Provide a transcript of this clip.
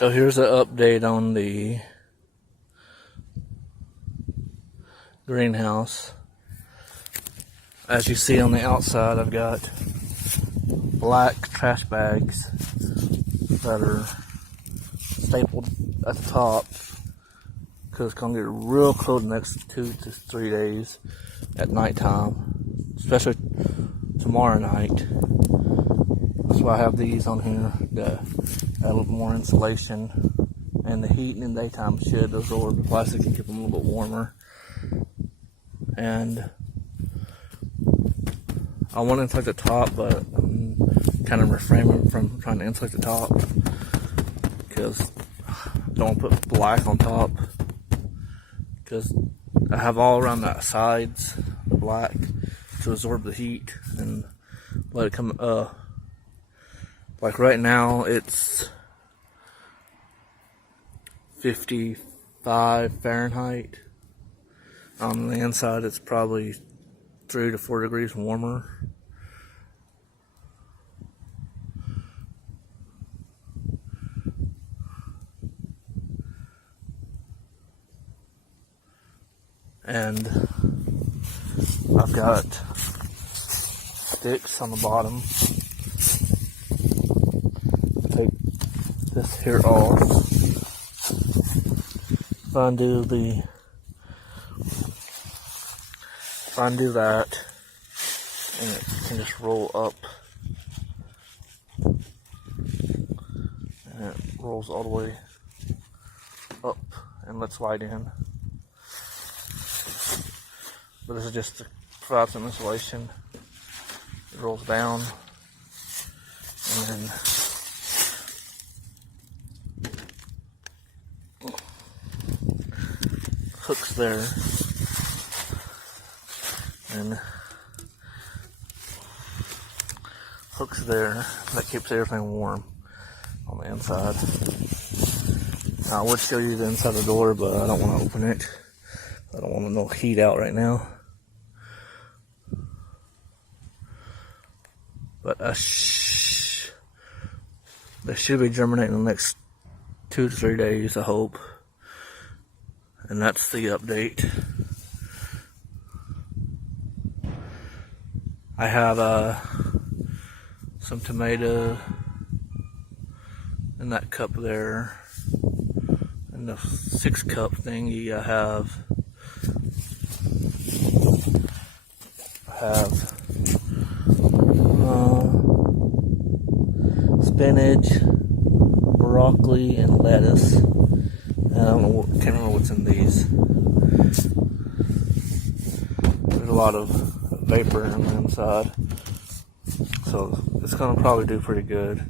So here's an update on the greenhouse. As you see on the outside, I've got black trash bags that are stapled at the top because it's going to get real cold the next 2 to 3 days at nighttime, especially tomorrow night. That's why I have these on here to add a little more insulation, and the heat in the daytime should absorb the plastic and keep them a little bit warmer. And I want to insulate the top, but I'm kind of refraining from trying to insulate the top because I don't want to put black on top, because I have all around the sides the black to absorb the heat and let it come like right now it's 55 Fahrenheit. On the inside it's probably 3 to 4 degrees warmer. And I've got sticks on the bottom. Take this here off. If I undo that, and it can just roll up, and it rolls all the way up and lets light in. But this is just to provide some insulation. It rolls down and then hooks there, and hooks there. That keeps everything warm on the inside. Now, I would show you the inside of the door, but I don't want to open it. I don't want no heat out right now. But they should be germinating in the next 2 to 3 days, I hope. And that's the update. I have some tomato in that cup there. In the 6-cup thingy I have spinach, broccoli, and lettuce. And I don't know, can't remember what's in these. There's a lot of vapor on the inside, so it's gonna probably do pretty good.